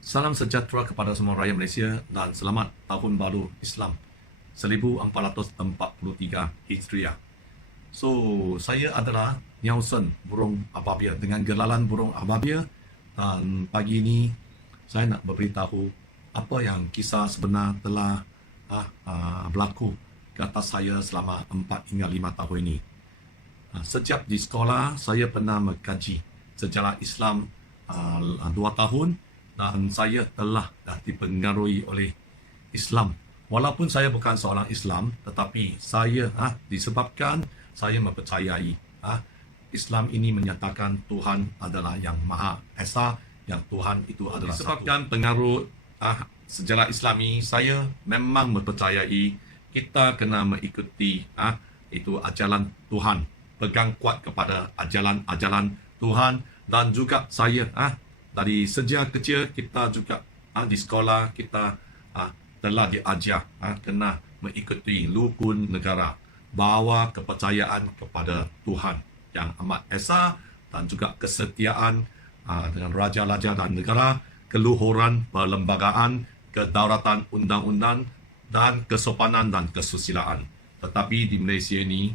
Salam sejahtera kepada semua rakyat Malaysia dan selamat Tahun Baru Islam 1443 Hijriah. So, saya adalah Nelson Burung Ababia dengan gelaran Burung Ababia, dan pagi ini saya nak beritahu apa yang kisah sebenar telah berlaku ke atas saya selama 4 hingga 5 tahun ini. Sejak di sekolah, saya pernah mengkaji sejarah Islam 2 tahun, dan saya telah dipengaruhi oleh Islam. Walaupun saya bukan seorang Islam, tetapi saya disebabkan saya mempercayai Islam ini menyatakan Tuhan adalah yang Maha Esa, yang Tuhan itu adalah disebabkan satu. Pengaruh sejarah Islami, saya memang mempercayai kita kena mengikuti itu ajaran Tuhan, pegang kuat kepada ajaran Tuhan. Dan juga saya dari sejak kecil kita juga di sekolah kita telah diajar kena mengikuti rukun negara, bawa kepercayaan kepada Tuhan yang amat esa, dan juga kesetiaan dengan raja-raja dan negara, keluhuran perlembagaan, kedaulatan undang-undang, dan kesopanan dan kesusilaan. Tetapi di Malaysia ini,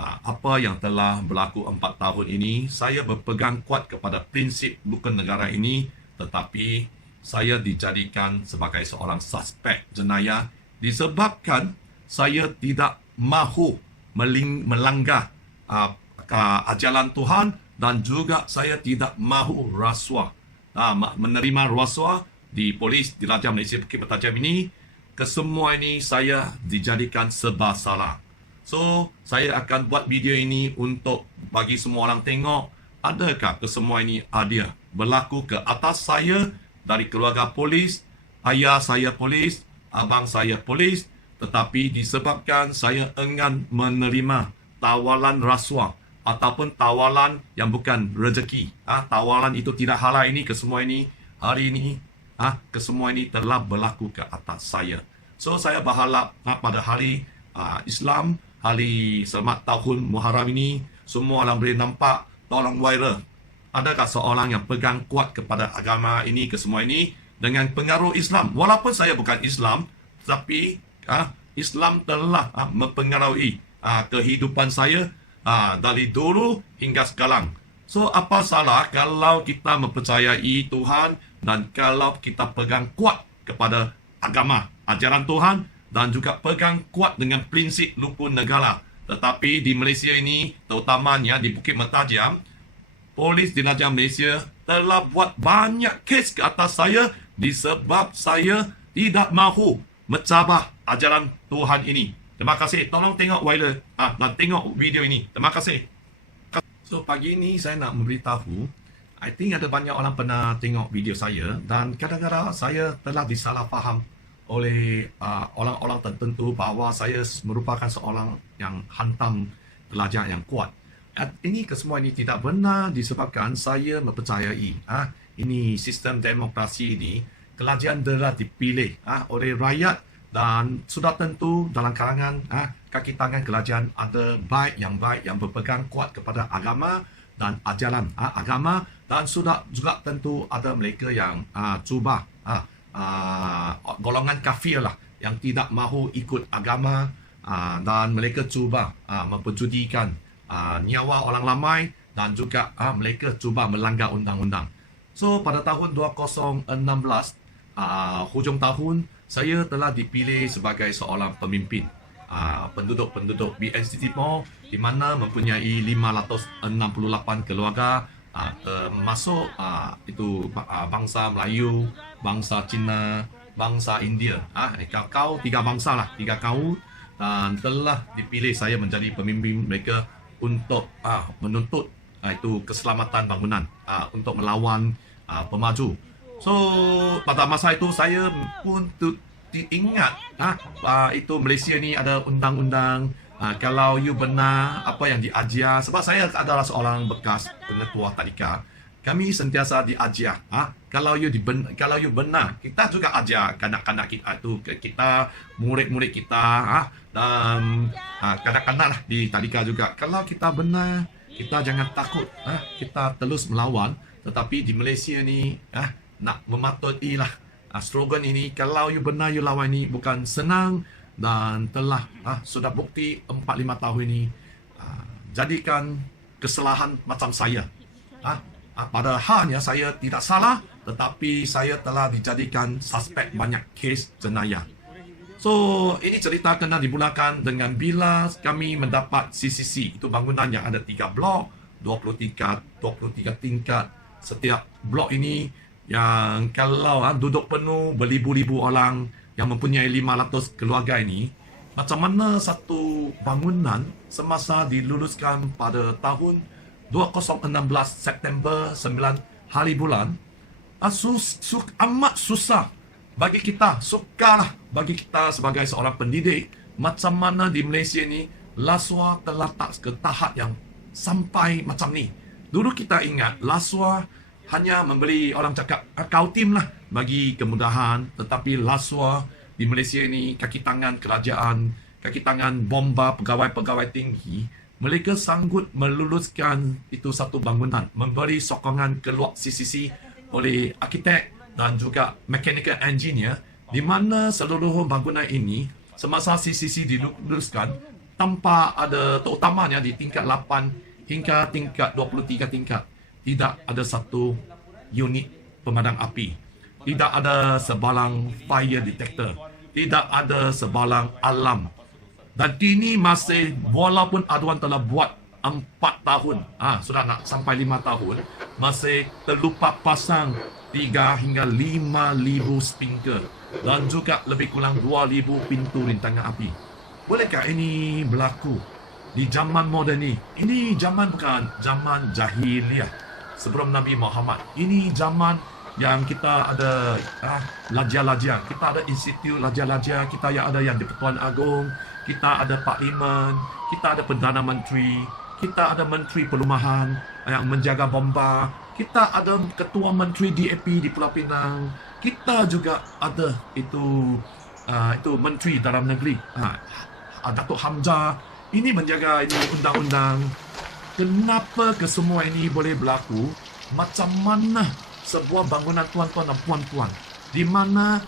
apa yang telah berlaku 4 tahun ini, saya berpegang kuat kepada prinsip rukun negara ini, tetapi saya dijadikan sebagai seorang suspek jenayah disebabkan saya tidak mahu melanggar ajaran Tuhan, dan juga saya tidak mahu rasuah, menerima rasuah di polis di Raja Malaysia Bukit Bertajam ini. Kesemua ini saya dijadikan serba salah. So, saya akan buat video ini untuk bagi semua orang tengok, adakah kesemua ini ada berlaku ke atas saya dari keluarga polis, ayah saya polis, abang saya polis, tetapi disebabkan saya enggan menerima tawaran rasuah ataupun tawaran yang bukan rezeki. Tawaran itu tidak halal ini, kesemua ini hari ini kesemua ini telah berlaku ke atas saya. So, saya berharap pada hari Islam, hari selamat tahun Muharram ini, semua orang boleh nampak, tolong viral. Adakah seorang yang pegang kuat kepada agama ini, kesemua ini, dengan pengaruh Islam? Walaupun saya bukan Islam, tapi Islam telah mempengaruhi kehidupan saya dari dulu hingga sekarang. So, apa salah kalau kita mempercayai Tuhan, dan kalau kita pegang kuat kepada agama, ajaran Tuhan, dan juga pegang kuat dengan prinsip rukun negara. Tetapi di Malaysia ini, terutamanya di Bukit Bertajam, polis di Raja Malaysia telah buat banyak kes ke atas saya disebab saya tidak mahu mencabar ajaran Tuhan ini. Terima kasih. Tolong tengok viral dan tengok video ini. Terima kasih. So, pagi ini saya nak memberitahu, I think ada banyak orang pernah tengok video saya, dan kadang-kadang saya telah disalah faham oleh orang-orang tertentu bahawa saya merupakan seorang yang hantam pelajar yang kuat. Ini kesemua ini tidak benar, disebabkan saya mempercayai ini sistem demokrasi ini, kerajaan telah dipilih oleh rakyat, dan sudah tentu dalam kalangan kaki tangan kerajaan ada baik yang berpegang kuat kepada agama dan ajaran agama, dan sudah juga tentu ada mereka yang cuba golongan kafir lah, yang tidak mahu ikut agama, dan mereka cuba memperjudikan nyawa orang ramai, dan juga mereka cuba melanggar undang-undang. So, pada tahun 2016, hujung tahun, saya telah dipilih sebagai seorang pemimpin penduduk BNC Timor, di mana mempunyai 568 keluarga, termasuk itu bangsa Melayu, bangsa Cina, bangsa India. Kau 3 bangsa lah, 3 kaum, dan telah dipilih saya menjadi pemimpin mereka untuk menuntut itu keselamatan bangunan, untuk melawan pemaju. So, pada masa itu saya pun ingat itu Malaysia ni ada undang-undang, kalau you benar apa yang diajar, sebab saya adalah seorang bekas pengetua tadika, kami sentiasa diajar kalau you benar, kita juga ajar kanak-kanak kita tu, kita murid-murid kita dan kanak-kanak lah di tadika juga, kalau kita benar, kita jangan takut, kita terus melawan. Tetapi di Malaysia ni nak mematuhi lah slogan ini. Kalau you benar you lawan ini bukan senang, dan telah sudah bukti 4-5 tahun ini. Jadikan kesalahan macam saya. Padahalnya saya tidak salah, tetapi saya telah dijadikan suspek banyak kes jenayah. So, ini cerita kena dimulakan dengan bila kami mendapat CCC. Itu bangunan yang ada 3 blok, 23 tingkat. Setiap blok ini yang kalau duduk penuh berlibu-libu orang yang mempunyai 500 keluarga ini, macam mana satu bangunan semasa diluluskan pada tahun 2016 September 9 hari bulan, amat susah bagi kita, sukarlah bagi kita sebagai seorang pendidik, macam mana di Malaysia ni LASWA terletak ke tahap yang sampai macam ni. Dulu kita ingat LASWA hanya memberi orang cakap kau tim lah bagi kemudahan, tetapi LASWA di Malaysia ini kaki tangan kerajaan, kaki tangan bomba pegawai-pegawai tinggi, mereka sanggup meluluskan itu satu bangunan, memberi sokongan keluar CCC oleh arkitek dan juga mechanical engineer, di mana seluruh bangunan ini semasa CCC diluluskan tanpa ada, terutamanya di tingkat 8 hingga tingkat 23 tingkat, tidak ada satu unit pemadam api, tidak ada sebalang fire detector, tidak ada sebalang alarm. Dan kini masih, walaupun aduan telah buat 4 tahun, sudah nak sampai 5 tahun, masih terlupa pasang 3 hingga 5,000 speaker dan juga lebih kurang 2,000 pintu rintangan api. Bolehkah ini berlaku di zaman moden ni? Ini zaman bukan zaman jahiliyah sebelum Nabi Muhammad. Ini zaman yang kita ada lajar-lajar, kita ada institut lajar-lajar, kita yang ada yang di-Pertuan Agong, kita ada Parlimen, kita ada Perdana Menteri, kita ada Menteri Perumahan yang menjaga bomba, kita ada Ketua Menteri DAP di Pulau Pinang, kita juga ada itu Menteri Dalam Negeri, Datuk Hamzah. Ini menjaga ini undang-undang. Kenapa kesemua ini boleh berlaku? Macam mana sebuah bangunan tuan-tuan dan puan-puan di mana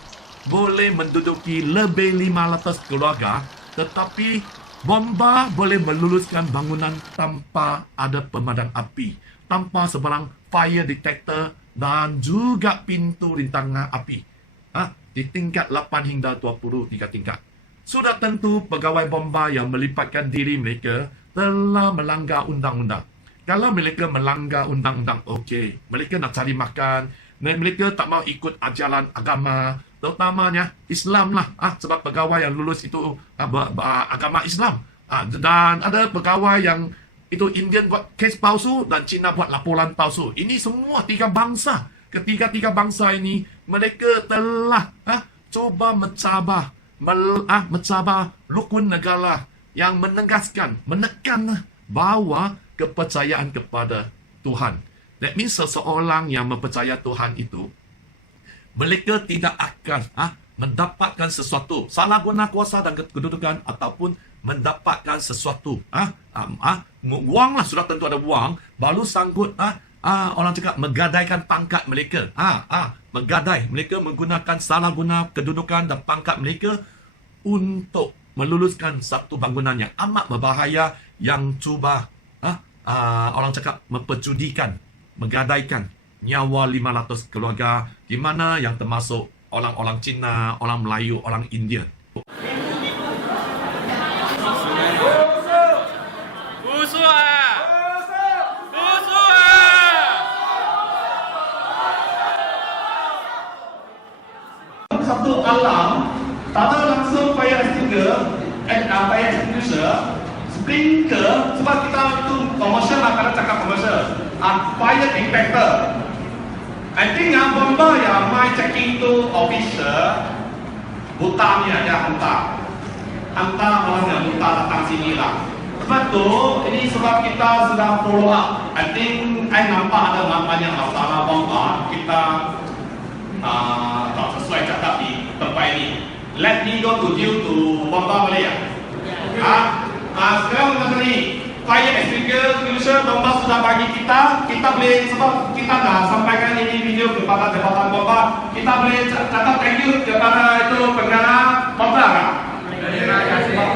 boleh menduduki lebih 500 keluarga, tetapi bomba boleh meluluskan bangunan tanpa ada pemadam api, tanpa sebarang fire detector dan juga pintu rintangan api. Di tingkat 8 hingga 23 tingkat. Sudah tentu pegawai bomba yang melipatkan diri mereka telah melanggar undang-undang. Kalau mereka melanggar undang-undang, okey, mereka nak cari makan, mereka tak mau ikut ajaran agama, terutamanya Islam lah. Sebab pegawai yang lulus itu agama Islam. Dan ada pegawai yang itu Indian buat kes palsu dan Cina buat laporan palsu. Ini semua 3 bangsa. Ketiga-tiga bangsa ini, mereka telah cuba mencabar rukun negara yang menegaskan, menekan bahawa kepercayaan kepada Tuhan. That means seseorang yang mempercaya Tuhan itu, mereka tidak akan mendapatkan sesuatu, salah guna kuasa dan kedudukan, ataupun mendapatkan sesuatu. Wang lah, sudah tentu ada wang, baru sanggup orang cakap menggadaikan pangkat mereka. Menggadai, mereka menggunakan salah guna kedudukan dan pangkat mereka untuk meluluskan satu bangunan yang amat berbahaya, yang cuba orang cakap memperjudikan, menggadaikan nyawa 500 keluarga, di mana yang termasuk orang-orang Cina, orang Melayu, orang India. Satu alam, tak ada langsung fire extinguisher, sprinkler, sebab kita itu komersial lah, kadang cakap komersial, fire detector. I think bomba yang mai checking tu officer, butamnya dia hantar orang yang buta datang sini lah. Sebab tu, ini sebab kita sudah follow up. I think I nampak ada namanya masalah bomba, kita tak sesuai cakap di tempat ini. Let me go to deal to bomba boleh ya? Sekarang macam ni, Fire Extinguisher Bomba sudah bagi kita boleh, sebab kita dah sampaikan ini video kepada Jabatan Bomba, kita boleh kata thank you kepada itu pengguna Bomba kan?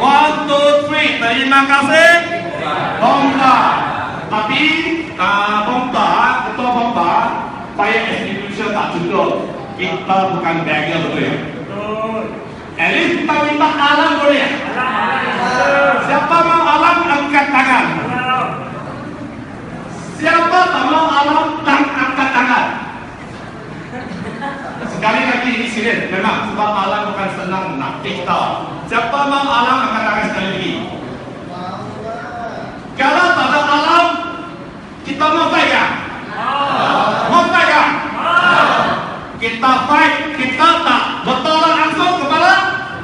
One, two, three, terima kasih Bomba. Tapi Bomba, ketua Bomba, Fire Extinguisher tak cukup, kita bukan bagel, betul ya? At least kita minta alam boleh ya? Siapa mau alam angkat tangan? Siapa tak mau alam angkat tangan? Sekali lagi ini serius, memang sebab alam bukan senang nak kita. Siapa mau alam angkat tangan sekali lagi? Kalau tak ada alam, kita mau fight kan? Mau fight kan? Kita fight, kita tak bertolak langsung kepada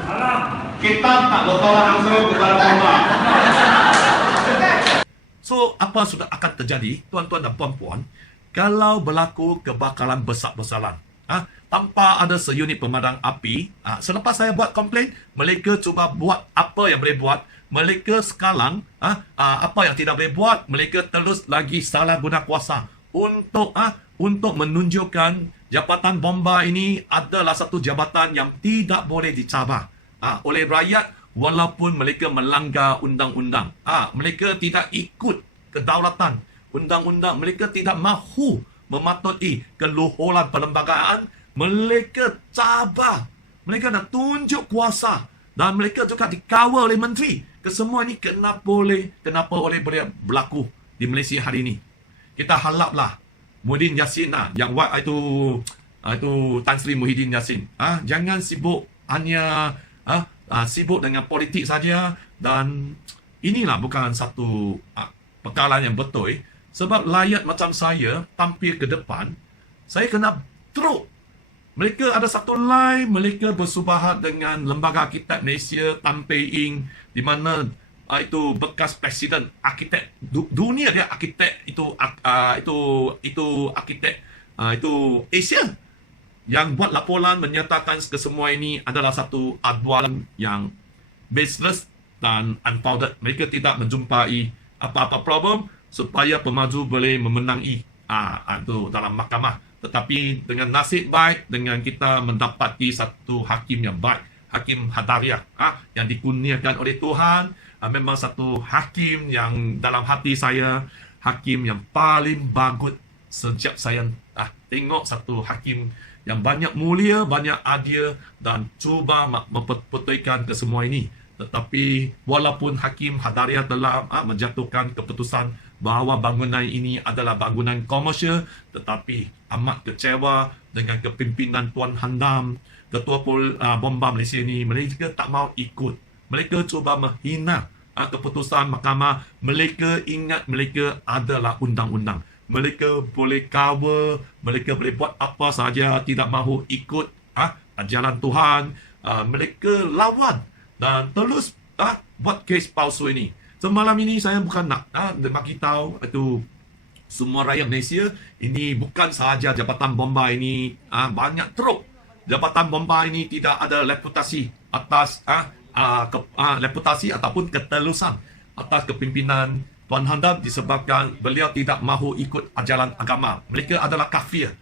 alam. Kita tak bertolak langsung kepada Bomba. So, apa sudah akan terjadi, tuan-tuan dan puan-puan, kalau berlaku kebakaran besar-besaran? Tanpa ada seunit pemadam api, selepas saya buat komplain, mereka cuba buat apa yang boleh buat. Mereka sekarang, apa yang tidak boleh buat, mereka terus lagi salah guna kuasa untuk menunjukkan Jabatan Bomba ini adalah satu jabatan yang tidak boleh dicabar oleh rakyat walaupun mereka melanggar undang-undang. Mereka tidak ikut kedaulatan undang-undang. Mereka tidak mahu mematuhi keluhuran perlembagaan. Mereka cabar. Mereka nak tunjuk kuasa. Dan mereka juga dikawal oleh menteri. Kesemua ini kenapa boleh berlaku di Malaysia hari ini. Kita haraplah Muhyiddin Yassin yang buat itu Tan Sri Muhyiddin Yassin. Jangan sibuk hanya sibuk dengan politik saja, dan inilah bukan satu perkara yang betul. Sebab rakyat macam saya tampil ke depan, saya kena teruk. Mereka ada satu line, mereka bersubahat dengan Lembaga Arkitek Malaysia Tan Pei Ying, di mana itu bekas presiden arkitek dunia, dia arkitek itu arkitek itu Asia, yang buat laporan menyatakan kesemua ini adalah satu aduan yang baseless dan unfounded. Mereka tidak menjumpai apa-apa problem supaya pemaju boleh memenangi itu dalam mahkamah. Tetapi dengan nasib baik, dengan kita mendapati satu hakim yang baik, Hakim Hadariah yang dikurniakan oleh Tuhan, memang satu hakim yang dalam hati saya, hakim yang paling bagus sejak saya tengok satu hakim yang banyak mulia, banyak adil dan cuba memperbetulan kesemua ini. Tetapi walaupun Hakim Hadariah telah menjatuhkan keputusan bahawa bangunan ini adalah bangunan komersial, tetapi amat kecewa dengan kepimpinan Tuan Handam, Ketua Bomba Malaysia ini. Mereka tak mau ikut. Mereka cuba menghina keputusan mahkamah. Mereka ingat mereka adalah undang-undang. Mereka boleh cover, mereka boleh buat apa saja, tidak mahu ikut ajaran Tuhan. Mereka lawan dan terus buat kes palsu ini. Semalam ini saya bukan nak bagi tahu itu semua rakyat Malaysia, ini bukan sahaja Jabatan Bomba ini banyak teruk. Jabatan Bomba ini tidak ada reputasi atas reputasi ataupun ketelusan atas kepimpinan Tuan Handam, disebabkan beliau tidak mahu ikut ajaran agama. Mereka adalah kafir.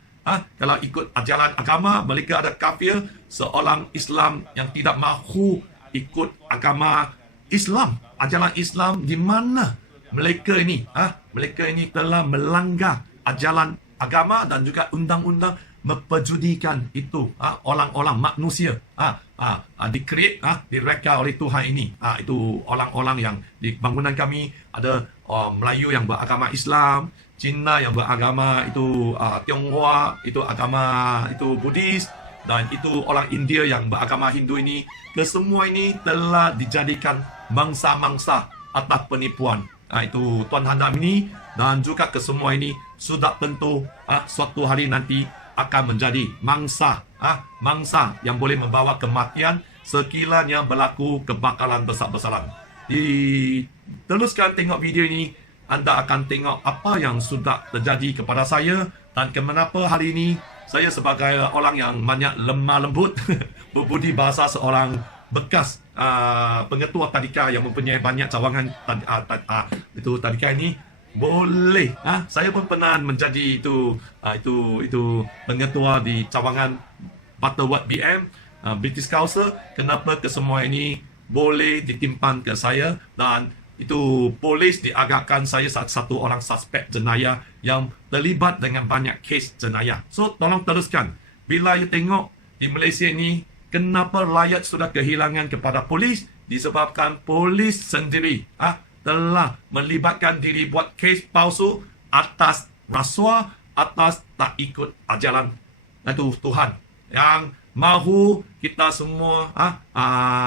Kalau ikut ajaran agama, mereka ada kafir. Seorang Islam yang tidak mahu ikut agama Islam, ajaran Islam, di mana mereka ini telah melanggar ajaran agama dan juga undang-undang, memperjudikan itu orang-orang manusia direka oleh Tuhan ini. Itu orang-orang yang di bangunan kami ada Melayu yang beragama Islam, Cina yang beragama itu Tionghoa, itu agama itu Buddhis, dan itu orang India yang beragama Hindu ini. Kesemua ini telah dijadikan mangsa-mangsa atas penipuan itu Tuan Handam ini, dan juga kesemua ini sudah tentu suatu hari nanti akan menjadi mangsa yang boleh membawa kematian sekiranya berlaku kebakaran besar-besaran. Teruskan tengok video ini, anda akan tengok apa yang sudah terjadi kepada saya dan kenapa hari ini saya sebagai orang yang banyak lemah lembut berbudi bahasa seorang bekas pengetua tadika yang mempunyai banyak cawangan itu tadika ini boleh. Saya pun pernah menjadi itu pengetua di cawangan Butterworth BM, British Council. Kenapa kesemua ini boleh ditimpan ke saya, dan itu polis diagakkan saya satu orang suspek jenayah yang terlibat dengan banyak kes jenayah. So tolong teruskan. Bila you tengok di Malaysia ini, kenapa rakyat sudah kehilangan kepada polis? Disebabkan polis sendiri telah melibatkan diri buat kes palsu atas rasuah, atas tak ikut ajaran itu Tuhan yang mahu kita semua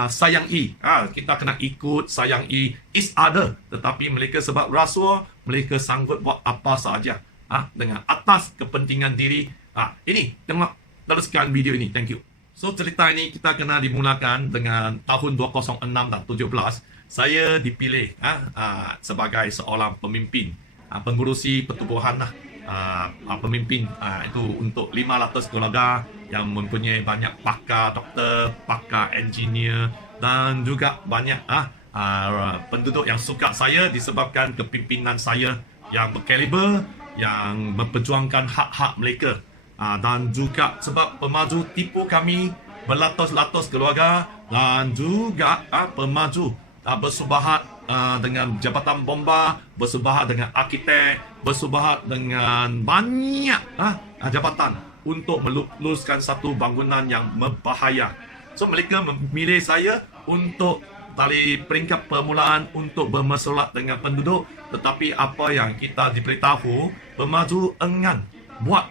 sayangi. Kita kena ikut sayangi each other. Tetapi mereka sebab rasuah, mereka sanggup buat apa sahaja dengan atas kepentingan diri. Ini tengok, teruskan video ini. Thank you. So cerita ini kita kena dimulakan dengan tahun 2006 dan 17. Saya dipilih sebagai seorang pemimpin, pengurusi pertubuhan pemimpin itu untuk 500 keluarga yang mempunyai banyak pakar doktor, pakar engineer, dan juga banyak penduduk yang suka saya disebabkan kepimpinan saya yang berkaliber, yang memperjuangkan hak-hak mereka, dan juga sebab pemaju tipu kami berlatos-latos keluarga, dan juga pemaju bersubahat dengan Jabatan Bomba, bersubahat dengan arkitek, bersubahat dengan banyak jabatan untuk meluluskan satu bangunan yang berbahaya. So mereka memilih saya untuk dari peringkat permulaan untuk bermesolat dengan penduduk. Tetapi apa yang kita diberitahu, pemaju enggan buat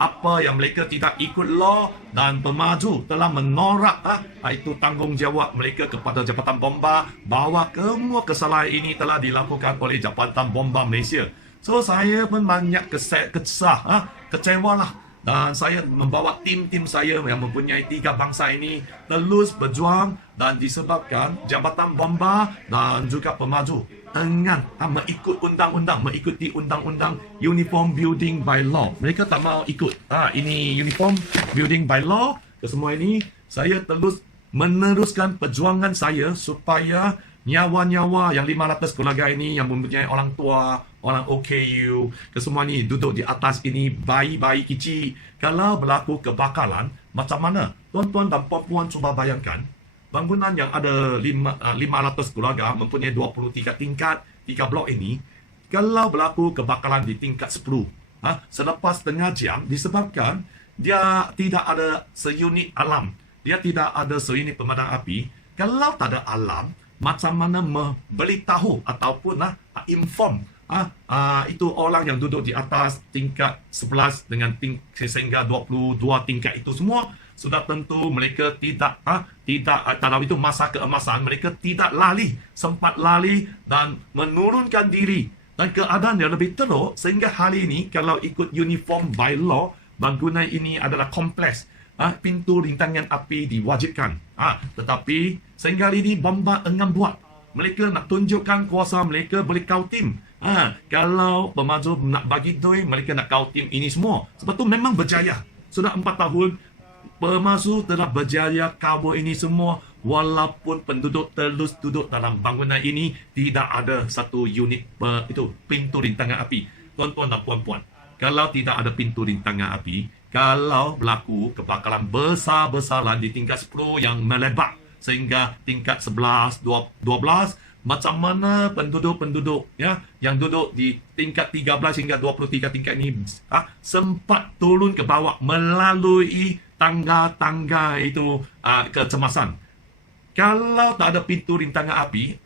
apa yang mereka tidak ikut law, dan pemaju telah menorak itu tanggungjawab mereka kepada Jabatan Bomba bahawa semua kesalahan ini telah dilakukan oleh Jabatan Bomba Malaysia. So saya pun banyak kesah, kecewalah, dan saya membawa tim-tim saya yang mempunyai 3 bangsa ini terus berjuang, dan disebabkan Jabatan Bomba dan juga pemaju enggan mengikut undang-undang, mengikuti undang-undang Uniform Building by Law. Mereka tak mau ikut. Ini Uniform Building by Law. Kesemua ini saya terus meneruskan perjuangan saya supaya nyawa-nyawa yang 500 keluarga ini yang mempunyai orang tua, orang OKU, kesemua ni duduk di atas ini, bayi-bayi kecil. Kalau berlaku kebakaran, macam mana? Tuan-tuan dan puan-puan cuba bayangkan, bangunan yang ada 500 keluarga mempunyai 23 tingkat, 3 blok ini, kalau berlaku kebakaran di tingkat 10, selepas setengah jam, disebabkan dia tidak ada seunit alam, dia tidak ada seunit pemadam api. Kalau tak ada alam, macam mana memberitahu ataupun inform itu orang yang duduk di atas tingkat 11 dengan sehingga 22 tingkat itu semua, sudah tentu mereka tidak dalam itu masa keemasan, mereka tidak lari, sempat lari dan menurunkan diri, dan keadaan yang lebih teruk sehingga hari ini kalau ikut Uniform by Law, bangunan ini adalah kompleks. Pintu rintangan api diwajibkan. Tetapi sehingga hari ini Bomba enggan buat. Mereka nak tunjukkan kuasa mereka boleh kau tim. Kalau pemaju nak bagi duit, mereka nak kau tim ini semua. Sebab tu memang berjaya. Sudah 4 tahun pemaju telah berjaya kau ini semua, walaupun penduduk terus duduk dalam bangunan ini tidak ada satu unit itu pintu rintangan api. Tuan-tuan dan puan-puan, kalau tidak ada pintu rintangan api, kalau berlaku kebakaran besar-besaran di tingkat 10 yang melebar sehingga tingkat 11, 12, macam mana penduduk-penduduk yang duduk di tingkat 13 hingga 23 tingkat ini sempat turun ke bawah melalui tangga-tangga itu kecemasan. Kalau tak ada pintu rintangan api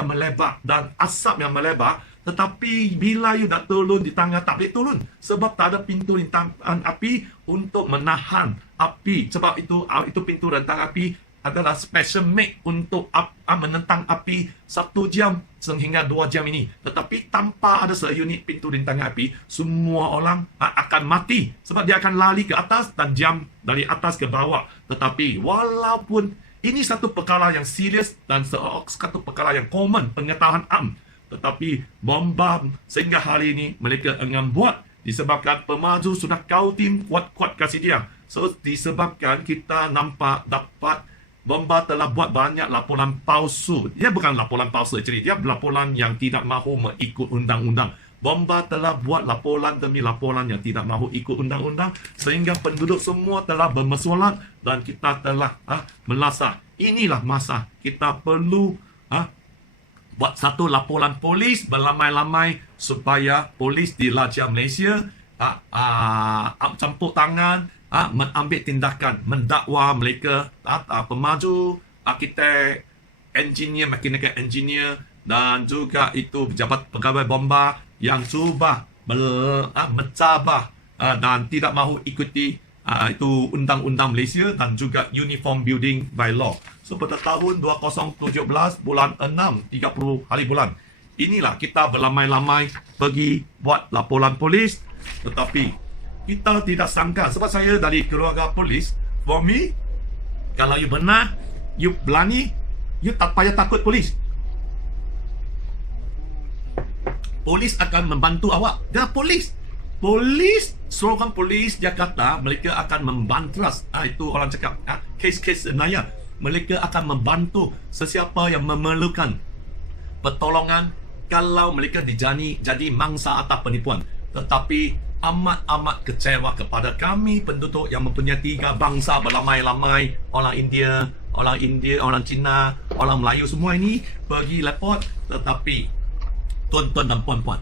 yang melebar dan asap yang melebar, tetapi bila you nak turun di tangga, tak boleh turun sebab tak ada pintu rintangan api untuk menahan api. Sebab itu pintu rintangan api adalah special made untuk menentang api 1 jam sehingga 2 jam ini. Tetapi tanpa ada seunit pintu rintangan api, semua orang akan mati sebab dia akan lari ke atas dan jam dari atas ke bawah. Tetapi walaupun ini satu perkara yang serius dan satu perkara yang common, pengetahuan tetapi Bomba sehingga hari ini mereka enggan buat disebabkan pemaju sudah kau tim kuat-kuat kasih dia. So disebabkan kita nampak dapat Bomba telah buat banyak laporan palsu. Dia bukan laporan palsu, actually. Dia laporan yang tidak mahu mengikut undang-undang. Bomba telah buat laporan demi laporan yang tidak mahu ikut undang-undang sehingga penduduk semua telah bermesualat dan kita telah melasa. Inilah masa kita perlu buat satu laporan polis beramai-ramai supaya polis di Raja Malaysia campur tangan, mengambil tindakan, mendakwa mereka, pemaju, arkitek, engineer, mechanical engineer dan juga itu pejabat pegawai bomba yang cuba mencabar dan tidak mahu ikuti itu undang-undang Malaysia dan juga Uniform Building by Law. So pada tahun 2017 bulan 6, 30 hari bulan, inilah kita beramai-ramai pergi buat laporan polis, tetapi kita tidak sangka, sebab saya dari keluarga polis. For me, kalau you benar, you berani, you tak payah takut polis. Polis akan membantu awak. Dia polis. Slogan polis Jakarta, mereka akan membantras. Itu orang cakap, kes-kes naya. Mereka akan membantu sesiapa yang memerlukan pertolongan kalau mereka jadi mangsa atas penipuan. Tetapi amat kecewa kepada kami penduduk yang mempunyai 3 bangsa beramai-ramai, orang India, orang Cina, orang Melayu, semua ini pergi lapor. Tetapi tuan-tuan dan puan-puan,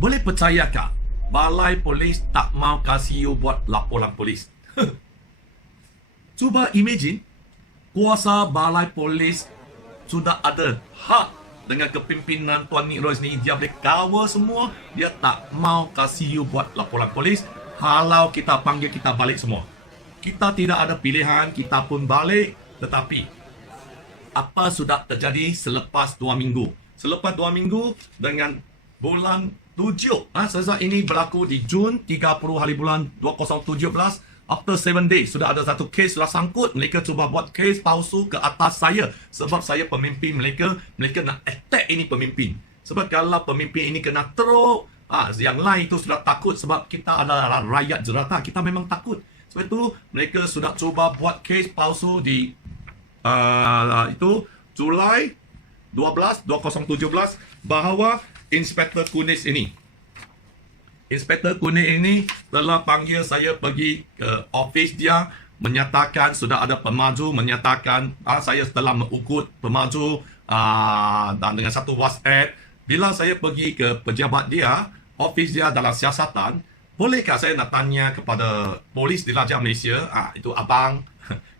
boleh percayakah balai polis tak mau kasih you buat laporan polis? Cuba imagine, kuasa balai polis sudah ada hak dengan kepimpinan Tuan Nick Royce ni, dia boleh cover semua. Dia tak mau kasih you buat laporan polis. Kalau kita panggil, kita balik semua. Kita tidak ada pilihan, kita pun balik. Tetapi apa sudah terjadi selepas 2 minggu? Selepas 2 minggu dengan bulan 7, sejak ini berlaku di Jun 30 hari bulan 2017. After 7 days, sudah ada satu kes sudah sangkut. Mereka cuba buat kes palsu ke atas saya. Sebab saya pemimpin mereka. Mereka nak attack ini pemimpin. Sebab kalau pemimpin ini kena teruk, yang lain itu sudah takut. Sebab kita adalah rakyat jelata. Kita memang takut. Sebab itu, mereka sudah cuba buat kes palsu di itu Julai 12, 2017 bahawa Inspektor Kunis ini telah panggil saya pergi ke office dia, menyatakan sudah ada pemaju, menyatakan saya telah mengikut pemaju dan dengan satu WhatsApp. Bila saya pergi ke pejabat dia, office dia dalam siasatan, bolehkah saya nak tanya kepada polis di Raja Malaysia, itu abang,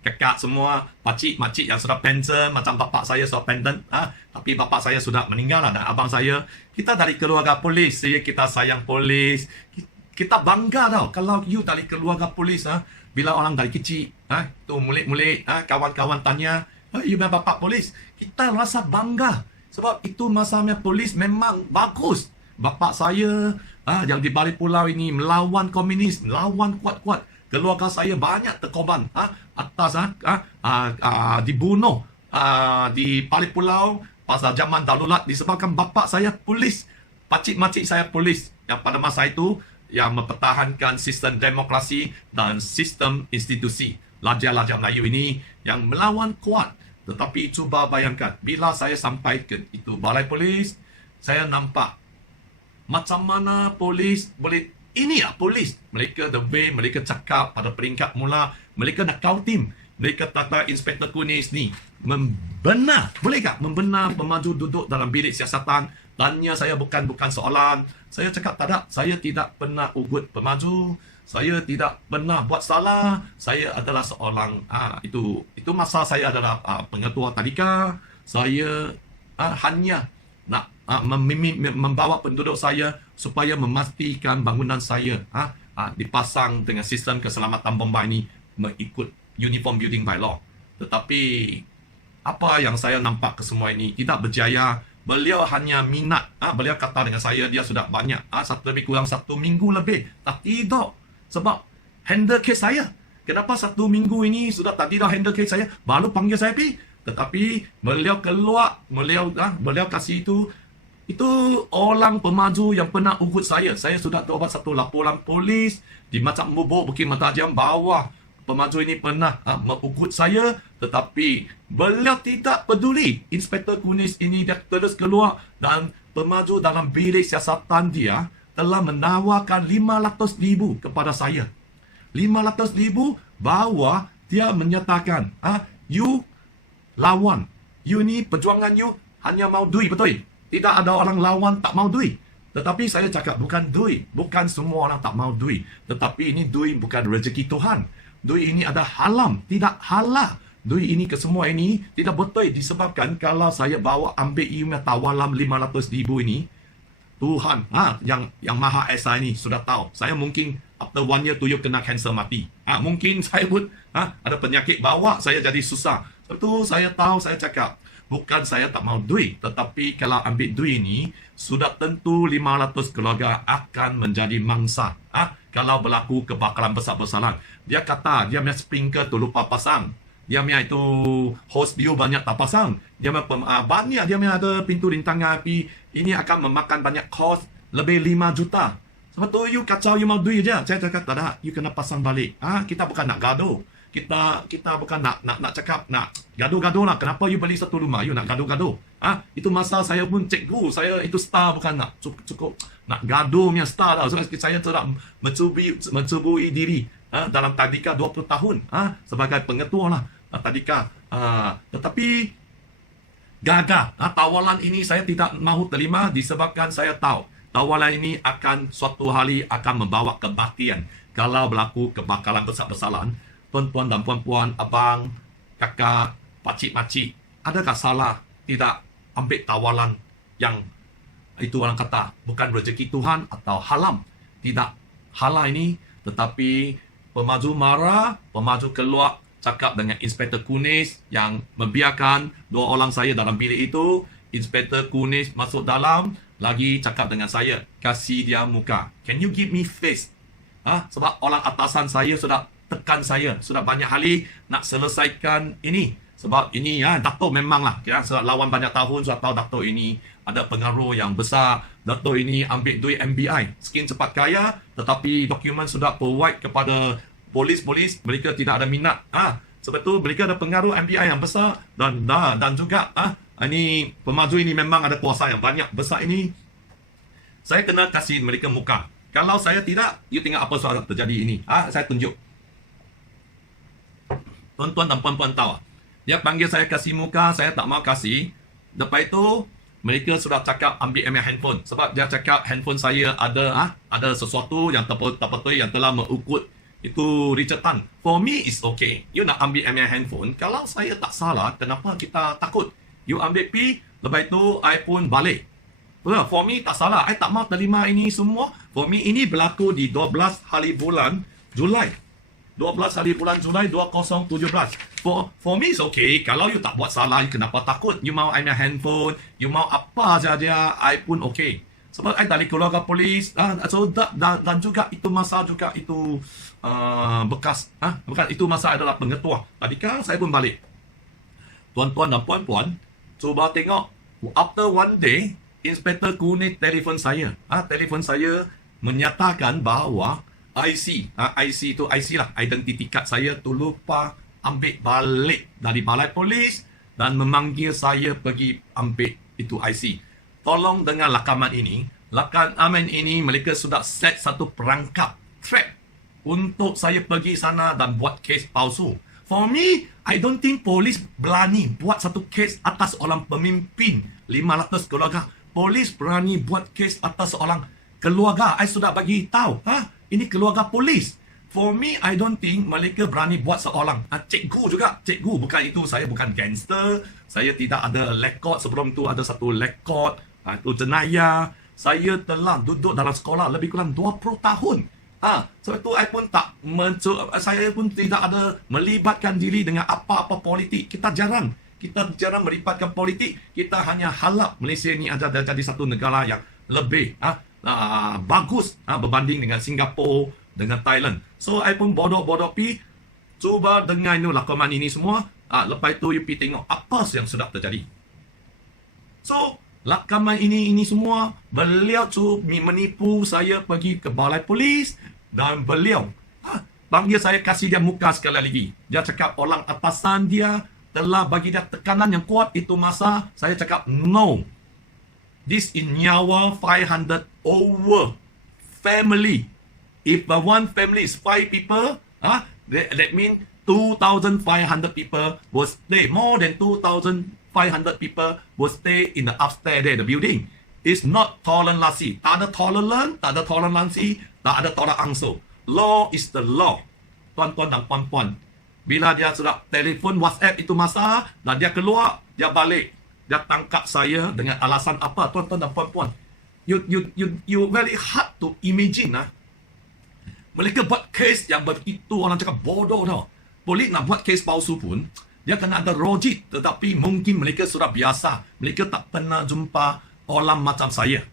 kakak semua, makcik yang sudah pension, macam bapak saya sudah pension, tapi bapak saya sudah meninggal dan abang saya, kita dari keluarga polis, kita sayang polis, kita bangga tau kalau you dari keluarga polis. Bila orang dari kecil, tu mulik-mulik, kawan-kawan tanya, you memang bapak polis, kita rasa bangga sebab itu masanya polis memang bagus. Bapak saya yang di balik pulau ini melawan komunis, melawan kuat-kuat. Keluarga saya banyak terkorban atas dibunuh di balik pulau pasal zaman darurat disebabkan bapak saya polis, pakcik-makcik saya polis yang pada masa itu yang mempertahankan sistem demokrasi dan sistem institusi. Raja-raja Melayu ini yang melawan kuat. Tetapi cuba bayangkan, bila saya sampai ke itu balai polis, saya nampak macam mana polis boleh. Ini polis. Mereka the way mereka cakap pada peringkat mula, mereka nak kau tim. Mereka kata Inspektor Kunis ni membenar. Bolehkah membenar pemaju duduk dalam bilik siasatan? Tanya saya bukan soalan. Saya cakap tak ada. Saya tidak pernah ugut pemaju. Saya tidak pernah buat salah. Saya adalah seorang itu masa saya adalah pengetua tadika. Saya hanya nak membawa penduduk saya supaya memastikan bangunan saya dipasang dengan sistem keselamatan bomba ini mengikut Uniform Building by Law. Tetapi apa yang saya nampak ke semua ini tidak berjaya. Beliau hanya minat, beliau kata dengan saya dia sudah banyak, lebih kurang 1 minggu lebih. Tak tidak, sebab handle case saya. Kenapa 1 minggu ini sudah tak tidak handle case saya, baru panggil saya pergi. Tetapi beliau keluar, beliau kasih itu orang pemaju yang pernah ugut saya. Saya sudah buat satu laporan polis di macam Mubuk, Bukit Mertajam bawah pemaju ini pernah mengukut saya, tetapi beliau tidak peduli. Inspektor Kunis ini dia terus keluar dan pemaju dalam bilik siasatan dia telah menawarkan 500,000 kepada saya. 500,000 bahwa dia menyatakan, you lawan. You ni perjuangan you hanya mau duit, betul? Tidak ada orang lawan tak mau duit. Tetapi saya cakap bukan duit. Bukan semua orang tak mau duit. Tetapi ini duit bukan rezeki Tuhan. Duit ini ada haram, tidak halal. Duit ini ke semua ini tidak betul disebabkan kalau saya bawa ambil email tawaran 500,000 ini, Tuhan yang Maha Esa ini sudah tahu. Saya mungkin after 1 year 2 year kena kanser mati. Mungkin saya pun ada penyakit bawa saya jadi susah. Sebab tu saya tahu, saya cakap bukan saya tak mau duit, tetapi kalau ambil duit ini sudah tentu 500 keluarga akan menjadi mangsa. Kalau berlaku kebakaran besar-besaran, dia kata dia punya sprinkler tu lupa pasang. Dia punya itu hose bio banyak tak pasang. Dia punya banyak, dia punya ada pintu rintangan api. Ini akan memakan banyak kos lebih 5 juta. Sebab tu you kacau, you mau duit je. Saya cakap tak ada, you kena pasang balik. Kita bukan nak gaduh. Kita bukan nak cakap nak gaduh-gaduh lah. Kenapa you beli satu rumah, you nak gaduh-gaduh? Itu masa saya pun cikgu, saya itu star, bukan nak cukup nak gaduh punya star lah. Sebab saya telah mencubui diri dalam tadika 20 tahun sebagai pengetua lah tadika. Tetapi gagal. Tawaran ini saya tidak mahu terima disebabkan saya tahu tawaran ini akan suatu hari akan membawa kematian. Kalau berlaku kebakaran besar-besaran, tuan-tuan dan puan-puan, abang, kakak, pakcik-makcik, adakah salah tidak ambil tawaran yang itu orang kata bukan rezeki Tuhan atau haram? Tidak halal ini, tetapi pemaju marah, pemaju keluar cakap dengan Inspektor Kunis yang membiarkan 2 orang saya dalam bilik itu. Inspektor Kunis masuk dalam, lagi cakap dengan saya, kasih dia muka. Can you give me face? Sebab orang atasan saya sudah tekan saya, sudah banyak kali nak selesaikan ini. Sebab ini Dato' memanglah, sebab lawan banyak tahun, sudah tahu Dato' ini ada pengaruh yang besar. Dato' ini ambil duit MBI, skin cepat kaya, tetapi dokumen sudah provide kepada polis, mereka tidak ada minat. Sebab tu mereka ada pengaruh MBI yang besar dan juga ini pemaju ini memang ada kuasa yang banyak besar ini. Saya kena kasih mereka muka. Kalau saya tidak, you tengok apa soal terjadi ini. Saya tunjuk. Tuan-tuan dan puan-puan tahu. Dia panggil saya kasih muka, saya tak mau kasih. Lepas itu, mereka sudah cakap ambil handphone. Sebab dia cakap handphone saya ada sesuatu yang terbetul yang telah mengukut itu Richard Tan. For me, it's okay. You nak ambil handphone. Kalau saya tak salah, kenapa kita takut? You ambil pi, lepas itu, I pun balik. For me, tak salah. I tak mau terima ini semua. For me, ini berlaku di 12 hari bulan Julai. 12 hari bulan Julai 2017. For me, it's okay. Kalau you tak buat salah, you kenapa takut? You mau ambil handphone, you mau apa saja, I pun okay. Sebab I dari keluarga polis, dan juga itu masa juga itu bekas, bukan itu masa adalah pengetua. Tadika saya pun balik. Tuan-tuan dan puan-puan, cuba tengok, after 1 day, Inspektor Kunis telefon saya. Telefon saya menyatakan bahawa IC itu IC lah, identity card saya tu lupa ambil balik dari balai polis dan memanggil saya pergi ambil itu IC. Tolong dengan rakaman ini mereka sudah set satu perangkap trap untuk saya pergi sana dan buat kes palsu. For me, I don't think polis berani buat satu kes atas orang pemimpin 500 keluarga. Polis berani buat kes atas seorang keluarga. I sudah bagi tahu. Ini keluarga polis. For me, I don't think mereka berani buat seorang. Cikgu juga. Cikgu. Bukan itu. Saya bukan gangster. Saya tidak ada rekod. Sebelum tu ada satu rekod. Itu jenayah. Saya telah duduk dalam sekolah lebih kurang 20 tahun. Sebab tu saya pun tidak ada melibatkan diri dengan apa-apa politik. Kita jarang melibatkan politik. Kita hanya harap Malaysia ni ada jadi satu negara yang lebih bagus berbanding dengan Singapura, dengan Thailand. So, I pun bodoh-bodoh pi cuba dengar rakaman ini semua. Lepas itu, you pi tengok apa yang sudah terjadi. So, rakaman ini semua, beliau menipu saya pergi ke balai polis dan beliau Panggil saya, kasih dia muka sekali lagi. Dia cakap orang atasan dia telah bagi dia tekanan yang kuat itu masa. Saya cakap, no. This in nyawa 500 over family. If the one family is 5 people, that means 2,500 people will stay. More than 2,500 people will stay in the upstairs there, the building. It's not toleransi. Tak ada toleransi, tak ada tolak angsuh. Law is the law. Tuan-tuan dan puan-puan. Bila dia sudah telefon WhatsApp itu masa, dan dia keluar, dia balik. Dia tangkap saya dengan alasan apa, tuan-tuan dan puan-puan. You very hard to imagine. Mereka buat kes yang begitu orang cakap bodoh tau. Polis nak buat kes palsu pun, dia kena ada logik. Tetapi mungkin mereka sudah biasa. Mereka tak pernah jumpa orang macam saya.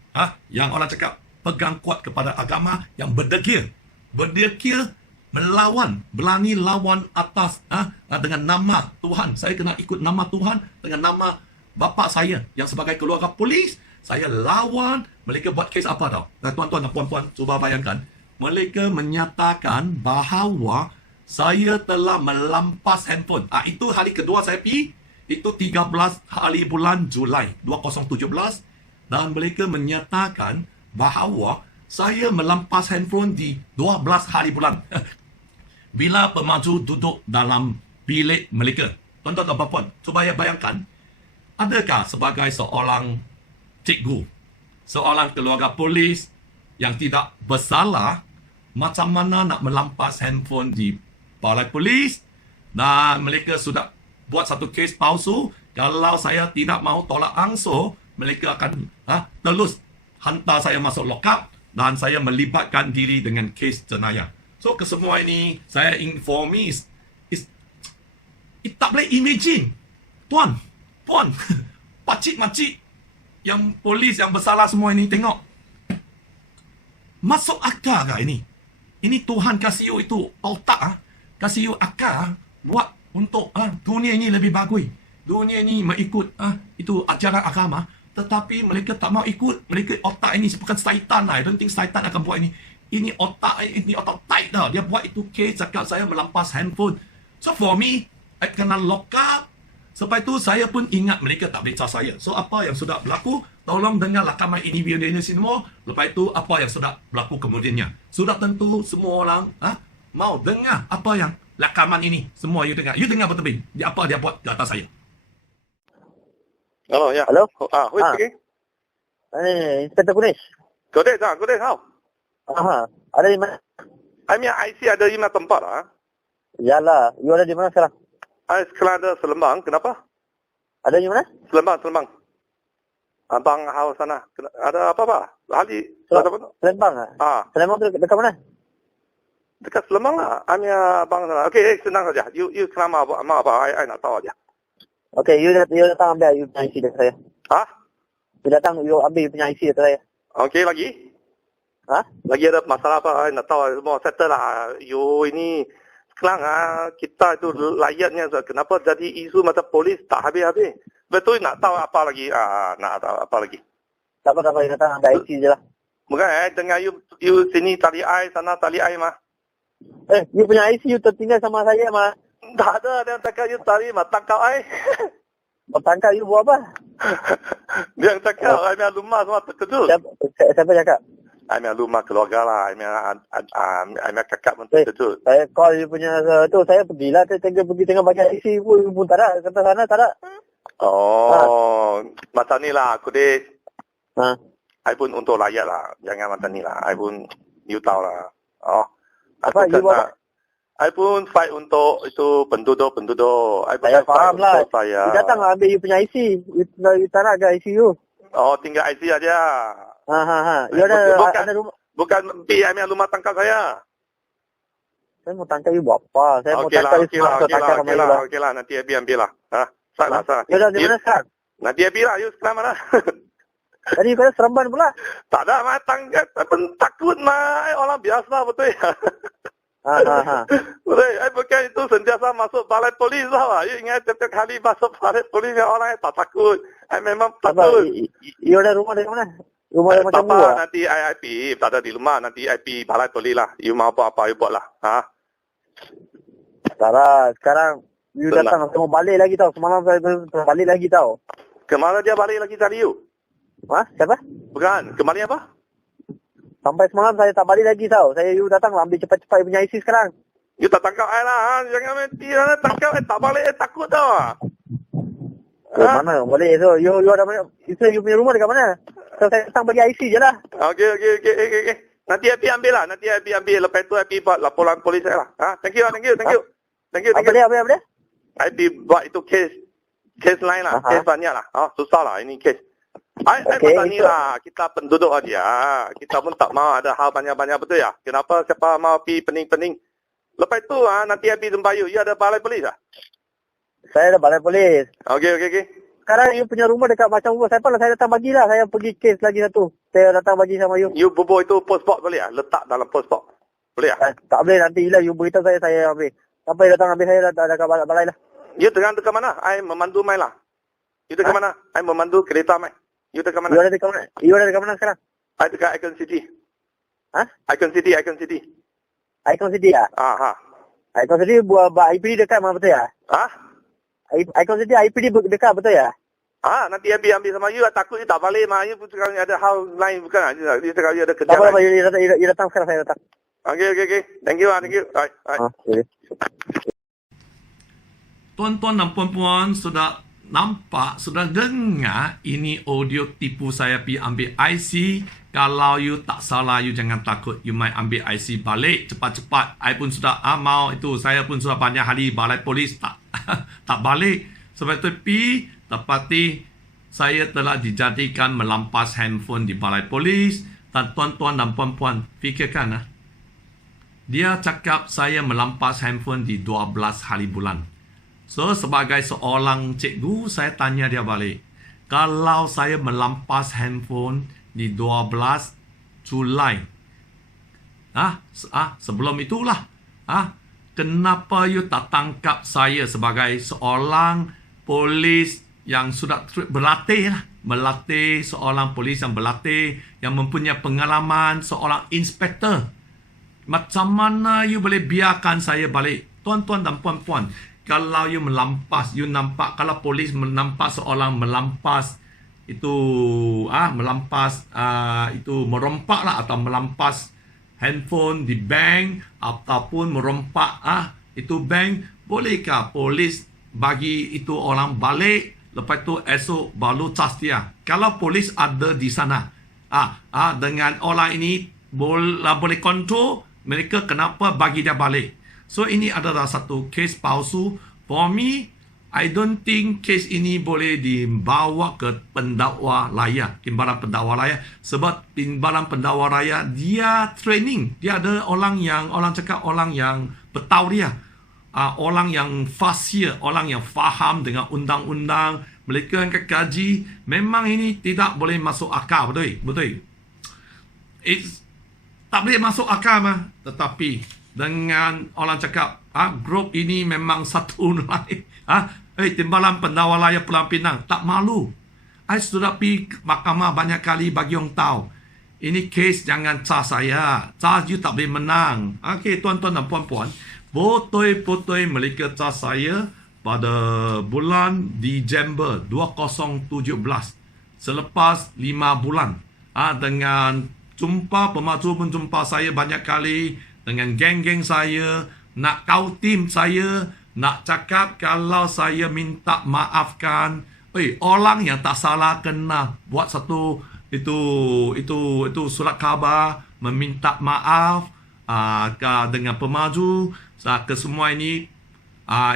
Yang orang cakap pegang kuat kepada agama, yang berdekir. Berdekir melawan, berani lawan atas dengan nama Tuhan. Saya kena ikut nama Tuhan dengan nama bapa saya yang sebagai keluarga polis. Saya lawan. Mereka buat kes apa tau? Tuan-tuan dan puan-puan, cuba bayangkan. Mereka menyatakan bahawa saya telah melampas handphone. Itu hari kedua saya pergi. Itu 13 hari bulan Julai 2017. Dan mereka menyatakan bahawa saya melampas handphone di 12 hari bulan. Bila pemaju duduk dalam bilik mereka. Tuan-tuan dan puan-puan, cuba bayangkan. Adakah sebagai seorang cikgu, seorang keluarga polis yang tidak bersalah, macam mana nak melampas handphone di balai polis dan mereka sudah buat satu kes palsu. Kalau saya tidak mahu tolak angsuh, mereka akan terus hantar saya masuk lock up dan saya melibatkan diri dengan kes jenayah. So kesemua ini saya informi tak boleh imagine. Tuan, puan, pakcik-makcik yang polis yang bersalah semua ini, tengok. Masuk akal ke ini? Ini Tuhan kasih you itu otak, kasih you akal buat untuk dunia ini lebih bagus. Dunia ini mengikut itu ajaran agama, tetapi mereka tak mau ikut. Mereka otak ini bukan syaitan lah. I don't think syaitan akan buat ini. Ini otak tight dah. Dia buat itu kes, cakap saya melampas handphone. So for me, I kena lock up. Sebab itu saya pun ingat mereka tak boleh cas saya. So apa yang sudah berlaku, tolong dengar rakaman ini video ini semua. Lepas itu apa yang sudah berlaku kemudiannya. Sudah tentu semua orang mau dengar apa yang rakaman ini. Semua you dengar. You dengar betul-betul. Apa dia buat di atas saya. Hello, yeah. Hello? Who is speaking? Inspector Kunesh. Good day, how? Ada di mana? IC ada di mana tempat Yalah, you ada di mana sekarang? Sekarang ada Selembang, kenapa? Ada di mana? Selembang. Abang house sana. Ada apa? Hali. Selembang Selembang tu dekat mana? Dekat Selembang lah. Abang sana. Okay, senang saja. You sekarang mau apa? I nak tahu aja. Okay, you datang ambil you punya IC dekat saya. You datang, you ambil you punya IC dekat saya. Okay, lagi? Lagi ada masalah apa? I nak tahu semua settle lah. You ini sekarang kita itu rakyatnya kenapa jadi isu macam polis tak habis-habis. Betul nak tahu apa lagi? Nak tahu apa lagi? Tak apa, you datang ambil IC je lah. Bukan dengar you sini tali air, sana tali air mah. You punya IC you tertinggal sama saya mah. Tak ada yang cakap you tali mah tangkap air. Tangkap you buat apa? Dia cakap I punya rumah semua terkejut. Siapa cakap? I punya rumah keluarga lah. I punya kakak pun terkejut. Saya call you punya tu, saya pergilah. Saya pergi tengok bagian IC pun tak ada. Kata sana tak ada. Macam ni lah aku deh. I pun untuk rakyat lah. Jangan macam ni lah. I pun you tahu lah. Apa you buat? I pun fight untuk itu penduduk. Saya faham lah. You datang ambil you punya IC. You tak nak ke IC you? Tinggal IC aja. You ada rumah? Bukan pergi I punya rumah tangkap saya. Saya mau tangkap you buat apa? Saya mau tangkap you Okey lah. Nanti I ambil lah. Salah. You dah di mana sekarang? Nanti I lah. You sekarang mana? Tadi kau Seremban pula? Tak ada mah tangkap. Takut mah. Orang biasa betul ya. Betul. I bukan itu sentiasa masuk balai polis lah. You ingat setiap kali masuk balai polis orang tak takut. I memang takut. You ada rumah dari mana? Rumah yang macam mana? Nanti I pergi. Tak ada di rumah. Nanti I pergi balai polis lah. You mau apa-apa you buat lah. Sekarang you datang, saya mau balik lagi tau. Semalam saya balik lagi tau. Kemana dia balik lagi cari you? Hah? Siapa? Bukan, kembali apa? Sampai semalam saya tak balik lagi tau. You datang ambil cepat-cepat you punya IC sekarang. You tak tangkap I lah. Jangan mati lah. Tangkap tak balik. Takut tau. Mana? Boleh. So, you ada mana? Itu you punya rumah dekat mana? So, saya datang bagi IC je lah. Okey. Nanti Happy ambil lah. Lepas tu Happy buat laporan polis saya lah. Thank you. Apa dia? Happy buat itu kes lain lah. Kes banyak lah. Susah lah ini kes. I pasal ni lah. Kita penduduk aja. Kita pun tak mau ada hal banyak-banyak, betul ya? Kenapa siapa mau pergi pening-pening? Lepas tu nanti Happy jumpa you. You ada balai polis lah? Saya ada balai polis. Okey. Sekarang you punya rumah dekat macam rumah saya pun saya datang bagilah. Saya pergi kes lagi satu. Saya datang bagi sama you. You bubuh itu postbox boleh ya? Letak dalam postbox. Boleh ya? Tak boleh nanti lah you beritahu saya ambil. Sampai datang ambil saya dekat balai lah. You tengah dekat mana? I memandu mai lah. You dekat mana? I memandu kereta mai. You dekat mana? You ada dekat mana sekarang? I dekat Icon City. Icon City. Icon City ya? Icon City buat IPD dekat mana betul ya? Icon City IPD dekat betul ya? Nanti Happy ambil sama you. Takut you tak balik mah. You sekarang ada hal lain bukan? You sekarang you ada kerja lain. Tak apa, lain. you datang sekarang saya datang. Okey. Thank you. Alright. Okay. Tuan-tuan dan puan-puan sudah nampak, sudah dengar ini audio tipu saya pergi ambil IC. Kalau you tak salah, you jangan takut. You might ambil IC balik cepat-cepat. I pun sudah mau itu. Saya pun sudah banyak hari balai polis tak balik. Sebab itu pergi dapati saya telah dijadikan melampas handphone di balai polis. Dan tuan-tuan dan puan-puan fikirkan dia cakap saya melampas handphone di 12 hari bulan. So, sebagai seorang cikgu, saya tanya dia balik. Kalau saya melampas handphone di 12 Julai, sebelum itulah, kenapa you tak tangkap saya sebagai seorang polis yang sudah berlatih lah. Melatih seorang polis yang berlatih, yang mempunyai pengalaman, seorang inspektor. Macam mana you boleh biarkan saya balik? Tuan-tuan dan puan-puan, kalau you melampas, you nampak kalau polis menampak seorang melampas itu itu merompak lah atau melampas handphone di bank ataupun merompak itu bank, bolehkah polis bagi itu orang balik lepas tu esok baru cas dia? Kalau polis ada di sana dengan orang ini boleh kontrol mereka, kenapa bagi dia balik? So, ini adalah satu kes palsu. For me, I don't think kes ini boleh dibawa ke pendakwa raya, timbalan pendakwa raya. Sebab timbalan pendakwa raya, dia training. Dia ada orang yang bertauliah. Orang yang fasih, orang yang faham dengan undang-undang. Mereka yang kaji, memang ini tidak boleh masuk akal. Betul? Tak boleh masuk akal mah. Tetapi dengan orang cakap grup ini memang satu lain. Timbalan pendakwa raya Pulau Pinang tak malu. I sudah pergi mahkamah banyak kali bagi orang tahu. Ini kes jangan cas saya. Cas you tak boleh menang. Okey, tuan-tuan dan puan-puan, betul-betul mereka cas saya pada bulan Disember 2017. Selepas 5 bulan. Dengan jumpa pemaju menjumpa saya banyak kali. Dengan geng-geng saya, nak kau tim saya, nak cakap kalau saya minta maafkan. Orang yang tak salah kena buat satu itu surat khabar meminta maaf dengan pemaju ke semua ini.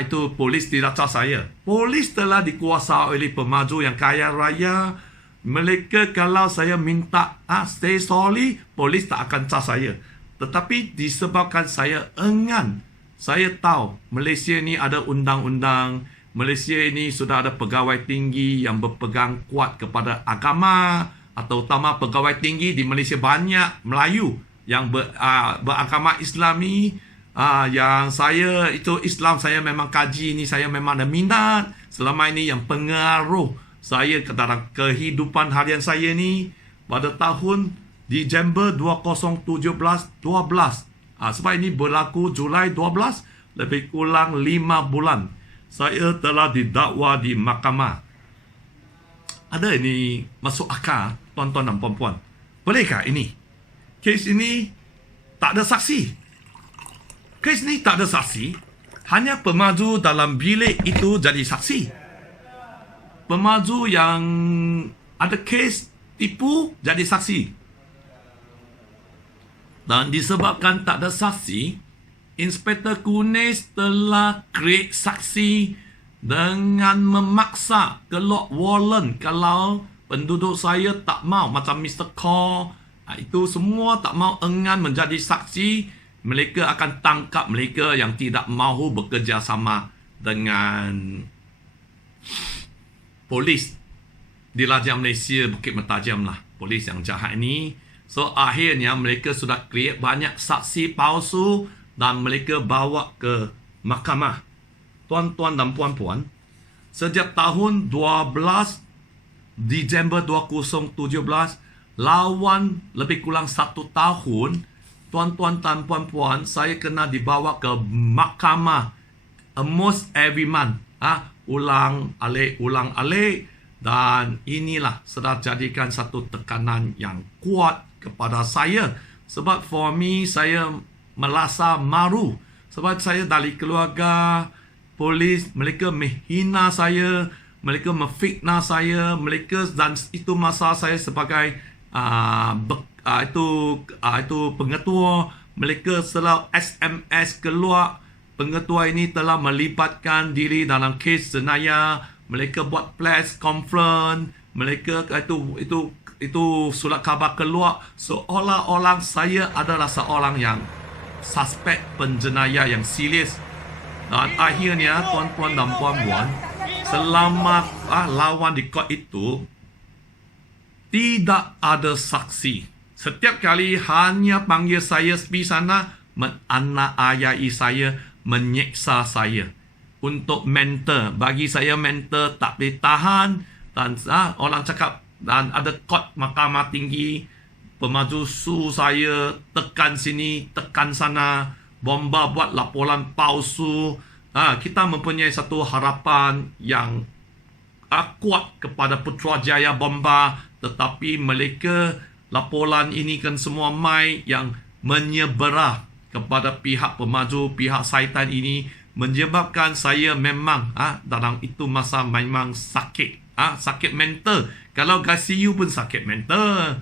Itu polis tidak cas saya. Polis telah dikuasai oleh pemaju yang kaya raya. Mereka kalau saya minta stay sorry, polis tak akan cas saya. Tetapi disebabkan saya enggan, saya tahu Malaysia ni ada undang-undang, Malaysia ini sudah ada pegawai tinggi yang berpegang kuat kepada agama, atau utama pegawai tinggi di Malaysia banyak Melayu yang beragama Islami. Yang saya itu Islam, saya memang kaji ni, saya memang ada minat. Selama ini yang pengaruh saya ke dalam kehidupan harian saya ni pada tahun Disember 2017 12. Sebab ini berlaku Julai 12 lebih kurang 5 bulan saya telah didakwa di mahkamah. Ada ini masuk akal, tuan-tuan dan puan-puan? Bolehkah ini? Kes ini tak ada saksi. Kes ini tak ada saksi. Hanya pemaju dalam bilik itu jadi saksi. Pemaju yang ada kes tipu jadi saksi. Dan disebabkan tak ada saksi, Inspektor Kunis telah create saksi dengan memaksa keluar warrant kalau penduduk saya tak mau, macam Mr. Kaur, itu semua tak mau enggan menjadi saksi. Mereka akan tangkap mereka yang tidak mahu bekerjasama dengan polis di Raja Malaysia Bukit Mertajam lah, polis yang jahat ini. So akhirnya mereka sudah create banyak saksi palsu dan mereka bawa ke mahkamah. Tuan-tuan dan puan-puan, sejak tahun 12 Disember 2017, lawan lebih kurang 1 tahun, tuan-tuan dan puan-puan, saya kena dibawa ke mahkamah almost every month. Ulang-alik. Dan inilah sudah jadikan satu tekanan yang kuat kepada saya. Sebab for me, saya merasa malu. Sebab saya dari keluarga polis, mereka menghina saya, mereka memfitnah saya, mereka, dan itu masa saya sebagai itu pengetua, mereka selalu SMS keluar. Pengetua ini telah melibatkan diri dalam kes jenayah. Mereka buat press conference, mereka itu surat khabar keluar seolah-olah saya adalah seorang yang suspek penjenayah yang serius. Dan akhirnya tuan-tuan dan puan-puan, selama lawan di court itu tidak ada saksi. Setiap kali hanya panggil saya pergi sana, menaniayai saya, menyeksa saya. Untuk mentor, bagi saya mentor tak boleh tahan. Dan orang cakap, dan ada court mahkamah tinggi, pemaju su saya, tekan sini, tekan sana, bomba buat laporan palsu. Kita mempunyai satu harapan yang kuat kepada Putrajaya Bomba, tetapi mereka laporan ini kan semua mai yang menyeberah kepada pihak pemaju, pihak syaitan ini, menyebabkan saya memang dalam itu masa memang sakit, sakit mental. Kalau ICU pun sakit mental.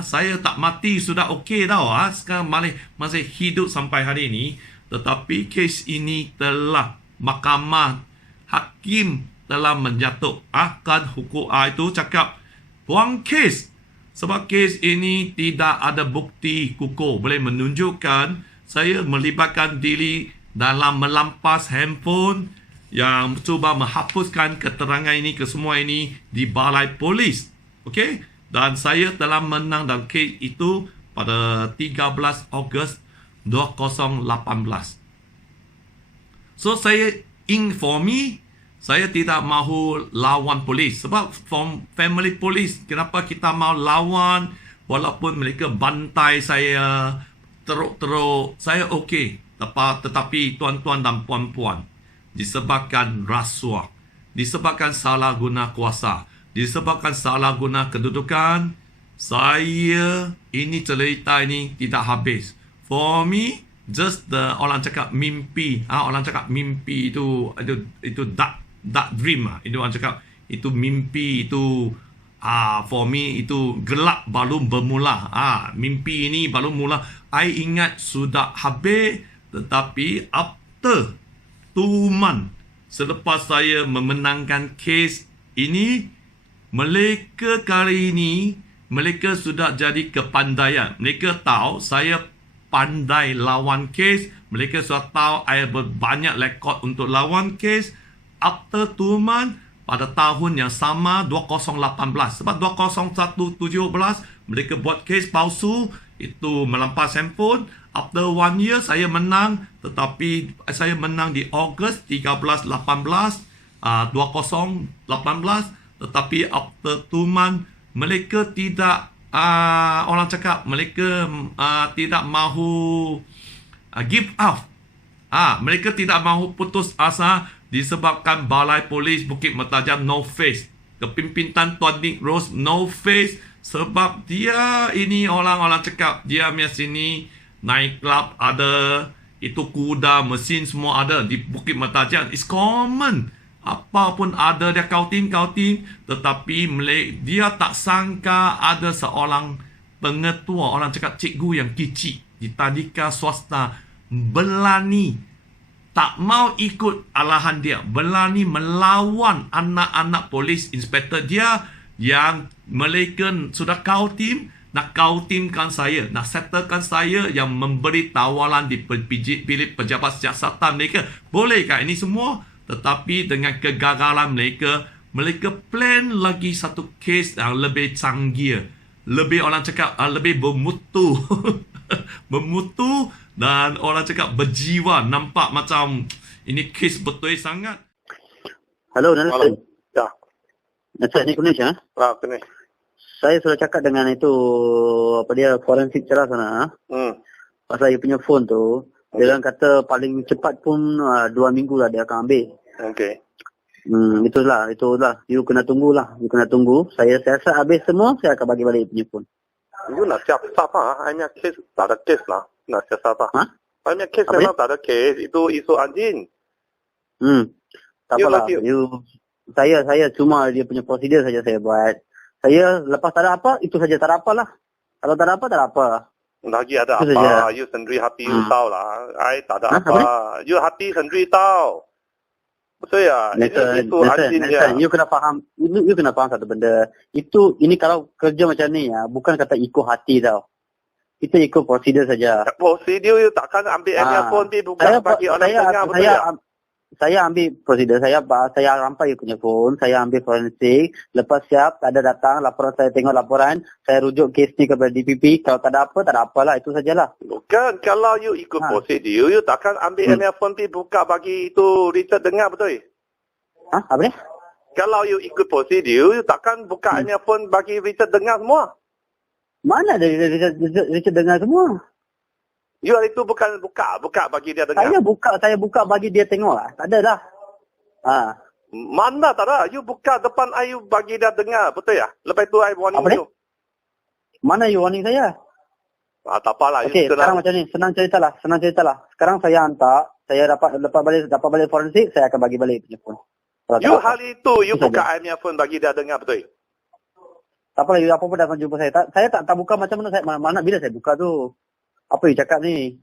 Saya tak mati sudah okey tau. Sekarang masih hidup sampai hari ini. Tetapi kes ini telah mahkamah, hakim telah menjatuhkan hukum itu cakap buang kes. Sebab kes ini tidak ada bukti kukuh boleh menunjukkan saya melibatkan diri dalam melampas handphone yang cuba menghapuskan keterangan ini ke semua ini di balai polis. Okey? Dan saya telah menang dalam kes itu pada 13 Ogos 2018. So saya saya tidak mahu lawan polis. Sebab from family polis, kenapa kita mahu lawan walaupun mereka bantai saya teruk-teruk, saya okey. Tetapi tuan-tuan dan puan-puan, disebabkan rasuah, disebabkan salah guna kuasa, disebabkan salah guna kedudukan, saya ini cerita ini tidak habis. For me, just the orang cakap mimpi, orang cakap mimpi itu dark dream itu orang cakap itu mimpi itu for me itu gelap baru bermula. Mimpi ini baru mula. I ingat sudah habis. Tetapi after 2 months selepas saya memenangkan kes ini, mereka kali ini mereka sudah jadi kepandaian. Mereka tahu saya pandai lawan kes. Mereka sudah tahu saya berbanyak rekod untuk lawan kes. After 2 months, pada tahun yang sama 2018, sebab 2017 mereka buat kes palsu itu melampas handphone. After 1 year saya menang, tetapi saya menang di Ogos 13 18 2018, tetapi after 2 months mereka tidak orang cakap mereka tidak mahu give up. Mereka tidak mahu putus asa disebabkan Balai Polis Bukit Mertajam no face. Kepimpinan Tuan Nick Rose no face sebab dia ini orang-orang cakap dia punya sini night club ada, itu kuda, mesin semua ada di Bukit Mertajam. It's common. Apa pun ada dia kautin. Tetapi dia tak sangka ada seorang pengetua, orang cakap cikgu yang kicik di tadika swasta berani tak mau ikut arahan dia, berani melawan anak-anak polis inspektor dia yang mereka sudah kautim, nak kautimkan saya, nak settlekan saya, yang memberi tawaran di pilih pejabat siasatan mereka. Bolehkah ini semua? Tetapi dengan kegagalan mereka plan lagi satu kes yang lebih canggih, lebih orang cakap lebih bermutu bermutu dan orang cakap berjiwa. Nampak macam ini kes betul sangat. Halo, Nelson. Ya. Nelson, ni Kunesh, Kunesh. Saya sudah cakap dengan itu, apa dia, forensik cerah sana. Pasal you punya phone tu. Dia orang kata paling cepat pun 2 minggu lah dia akan ambil. Okey. Itulah. You kena tunggu. Saya rasa habis semua, saya akan bagi balik punya phone. You nak siapa? Hanya kes, tak ada kes lah. Nak siapa? Hanya kes memang tak ada kes. Itu isu anjing. Tak apalah. Saya cuma dia punya prosedur saja saya buat. Saya lepas tak ada apa, itu saja, tak ada apalah. Kalau tak ada apa, tak ada apa. Lagi ada itu apa? Saja. You sendiri hati you tahu lah. I tak ada apa. You hati sendiri tahu. Betul ya? Itu anjing dia. You kena faham. You kena faham satu benda. Ini kalau kerja macam ni ya, bukan kata ikut hati tau. Kita ikut prosedur saja. Prosedur you takkan ambil handphone pergi buka bagi orang tengah, betul ya? Saya ambil prosedur, saya rampai you punya phone, saya ambil forensik, lepas siap, ada datang, laporan saya tengok laporan, saya rujuk kes ni kepada DPP, kalau tak ada apa, tak ada apalah, itu sajalah. Bukan, kalau you ikut prosedur, you takkan ambil handphone pergi buka bagi itu Richard dengar, betul? Apa ni? Kalau you ikut prosedur, you takkan buka handphone bagi Richard dengar semua. Mana ada Richard dengar semua? You hari tu bukan buka bagi dia dengar. Saya buka bagi dia tengok lah. Tak ada lah. Mana tak ada. You buka depan I, you bagi dia dengar. Betul ya? Lepas tu I warning you. Mana you warning saya? Tak apalah. Okey, sekarang macam ni. Senang ceritalah. Sekarang saya hantar. Saya dapat balik forensik. Saya akan bagi balik punya phone. You hari tu, you buka I punya phone bagi dia dengar. Betul? Tak apalah. You apa-apa datang jumpa saya. Saya tak buka macam mana. Mana bila saya buka tu. Apa you cakap ni?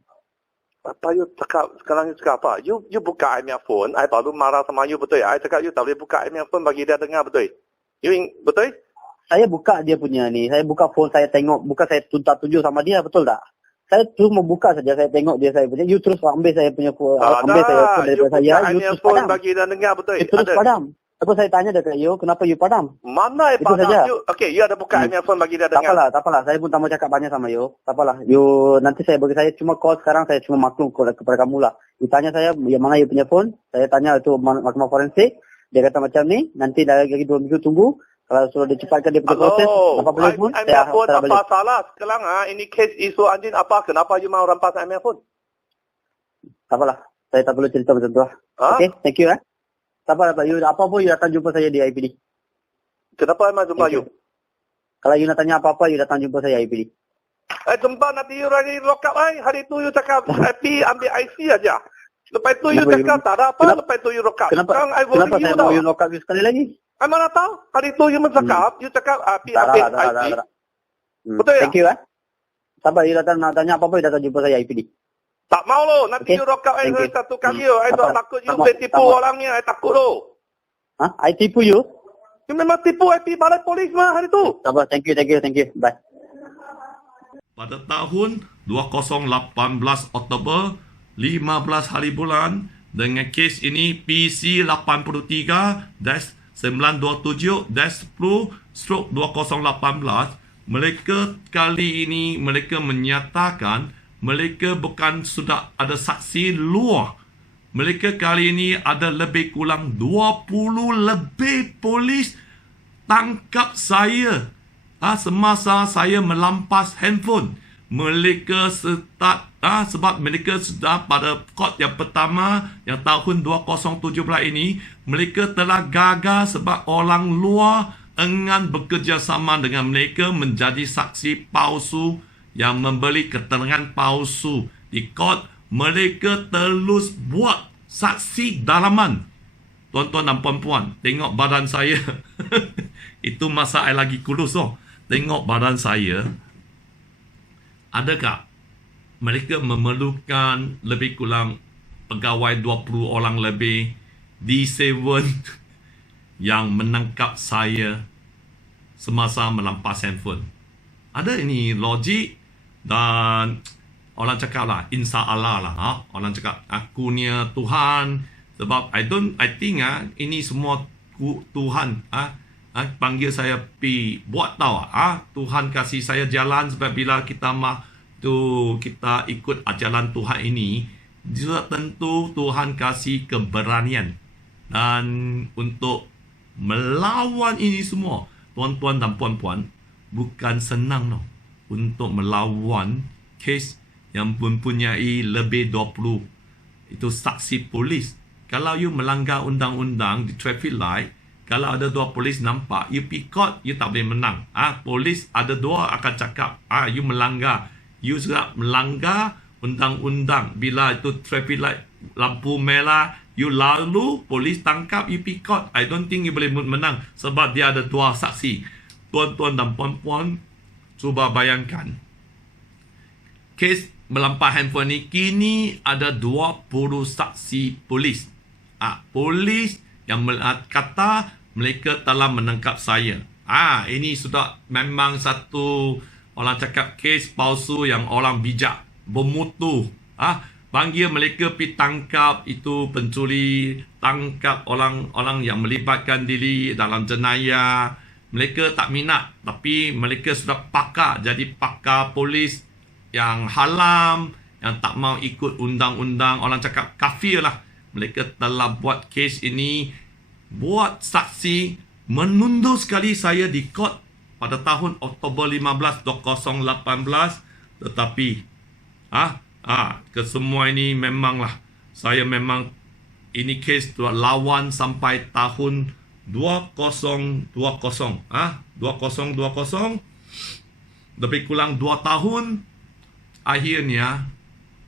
Apa you cakap? Sekarang you cakap apa? You buka I punya phone, I baru marah sama you, betul ya? I cakap you tak boleh buka I punya phone bagi dia dengar, betul? Betul? Saya buka dia punya ni. Saya buka phone, saya tengok. Bukan saya tunjuk sama dia, betul tak? Saya cuma buka saja, saya tengok dia saya punya. You terus ambil saya punya phone. Ambil saya phone daripada saya. You terus padam. Bagi dia dengar, betul? You terus padam. Lepas saya tanya dekat you, kenapa you padam? Mana itu padam? You, okay, you ada buka handphone bagi dia dengar. Tak apalah. Saya pun tak mau cakap banyak sama you. Tak apalah. You, nanti saya cuma call sekarang, saya cuma maklum kepada kamu lah. You tanya saya, yang mana you punya phone? Saya tanya itu mahkamah forensik. Dia kata macam ni, nanti lagi 2 minggu tunggu. Kalau suruh dicepatkan dia punya proses, apa boleh pun, saya apa balik. Salah? Sekarang ini case isu anjing apa? Kenapa you mau rampas handphone? Tak apalah. Saya tak perlu cerita macam tu lah. Okay, thank you Tak apa, you apa-apa you datang jumpa saya di IPD. Kenapa memang jumpa you? Kalau you nak tanya apa-apa, you datang jumpa saya di IPD. Jumpa nanti you lagi lock up hari tu you cakap IP ambil IC aja. Lepas tu you cakap tak ada apa, lepas tu you lock up. Kenapa saya mau you lock up you sekali lagi? I mana tahu? Hari tu you cakap, you cakap IP ambil IC. Betul ya? Thank you Sabar, you datang nak tanya apa-apa, you datang jumpa saya di IPD. Tak mau lo, nanti you rock out satu kali yo. I takut you boleh tipu orangnya, I takut lo. I tipu you? You memang tipu, I pergi balai polis mah hari tu. Sabar, thank you. Bye. Pada tahun 2018 Oktober 15 hari bulan dengan kes ini PC 83-927-10/2018 mereka kali ini mereka menyatakan mereka bukan sudah ada saksi luar. Mereka kali ini ada lebih kurang 20 lebih polis tangkap saya semasa saya melampas handphone. mereka start sebab mereka sudah pada kod yang pertama yang tahun 2017 ini, mereka telah gagal sebab orang luar enggan bekerjasama dengan mereka menjadi saksi palsu yang memberi keterangan palsu. Di kod mereka terus buat saksi dalaman. Tuan-tuan dan puan-puan, tengok badan saya. Itu masa saya lagi kurus. Tengok badan saya. Adakah mereka memerlukan lebih kurang pegawai 20 orang lebih di 7 yang menangkap saya semasa melampas handphone? Ada ini logik. Dan orang cakap lah, insya Allah lah. Orang cakap, aku ni Tuhan. Sebab I think ini semua Tuhan panggil saya pi buat tau. Tuhan kasih saya jalan sebab bila kita kita ikut ajaran Tuhan ini, juga tentu Tuhan kasih keberanian dan untuk melawan ini semua. Tuan-tuan dan puan-puan, bukan senang untuk melawan kes yang mempunyai lebih 20 itu saksi polis. Kalau you melanggar undang-undang di traffic light, kalau ada 2 polis nampak, you pergi court, you tak boleh menang. Polis ada 2 akan cakap, you melanggar. You juga melanggar undang-undang. Bila itu traffic light, lampu merah, you lalu, polis tangkap, you pergi court. I don't think you boleh menang sebab dia ada 2 saksi. Tuan-tuan dan puan-puan, cuba bayangkan. Kes melampas handphone ni, kini ada 20 saksi polis. Polis yang kata mereka telah menangkap saya. Ini sudah memang satu orang cakap kes palsu yang orang bijak bermutu. Panggil mereka pergi tangkap itu pencuri, tangkap orang-orang yang melibatkan diri dalam jenayah. Mereka tak minat, tapi mereka sudah pakar, jadi pakar polis yang halam, yang tak mau ikut undang-undang. Orang cakap kafir lah. Mereka telah buat kes ini, buat saksi, menundur sekali saya di court pada tahun Oktober 15, 2018. Tetapi, kesemua ini memanglah, saya memang, ini kes lawan sampai tahun 2020. 2020, lebih kurang 2 tahun. Akhirnya,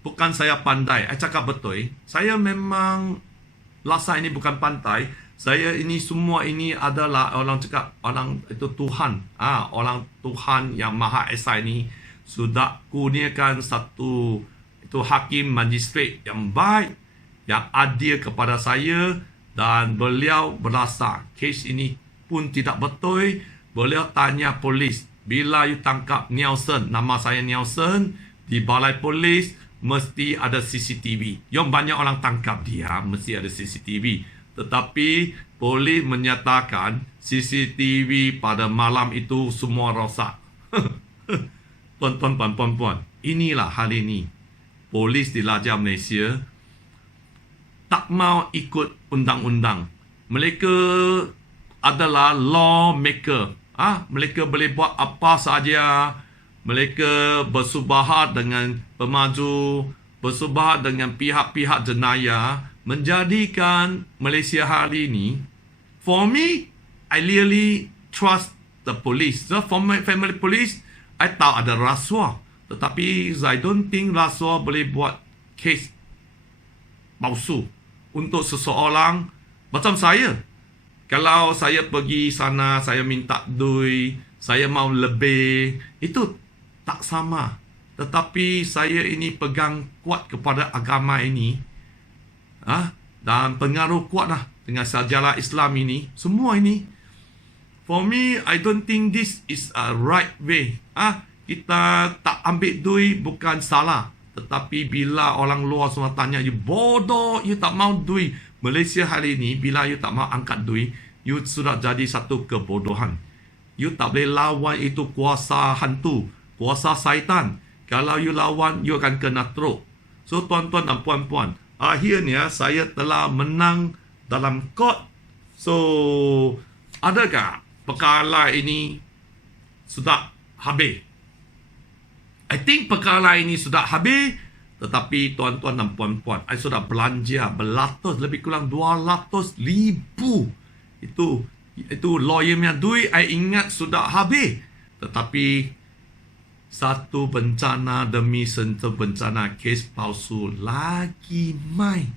bukan saya pandai. Saya cakap betul. Saya memang rasa ini bukan pandai. Saya ini semua ini adalah orang cakap, orang itu Tuhan. Orang Tuhan yang Maha Esa ini sudah kurniakan satu itu hakim magistrat yang baik, yang adil kepada saya, dan beliau berasa kes ini pun tidak betul. Beliau tanya polis, bila you tangkap Nelson, nama saya Nelson, di balai polis, mesti ada CCTV. Yang banyak orang tangkap dia, mesti ada CCTV. Tetapi polis menyatakan CCTV pada malam itu semua rosak. Tuan-tuan dan puan-puan, inilah hal ini. Polis di Raja Malaysia tak mau ikut undang-undang. Mereka adalah lawmaker. Mereka boleh buat apa saja. Mereka bersubahat dengan pemaju, bersubahat dengan pihak-pihak jenayah, menjadikan Malaysia hari ini. For me, I really trust the police. So for my family police, I tahu ada rasuah. Tetapi I don't think rasuah boleh buat kes palsu untuk seseorang macam saya. Kalau saya pergi sana, saya minta duit, saya mau lebih, itu tak sama. Tetapi saya ini pegang kuat kepada agama ini, dan pengaruh kuat lah dengan sejarah Islam ini. Semua ini, for me, I don't think this is a right way. Kita tak ambil duit bukan salah. Tetapi bila orang luar semua tanya, you bodoh, you tak mau duit. Malaysia hari ini, bila you tak mau angkat duit, you sudah jadi satu kebodohan. You tak boleh lawan itu kuasa hantu, kuasa syaitan. Kalau you lawan, you akan kena teruk. So, tuan-tuan dan puan-puan, akhirnya saya telah menang dalam court. So, adakah perkara ini sudah habis? I think perkara ini sudah habis. Tetapi tuan-tuan dan puan-puan, I sudah belanja beratus, lebih kurang 200,000. Itu lawyer punya duit, I ingat sudah habis. Tetapi satu bencana demi satu bencana, kes palsu lagi mai.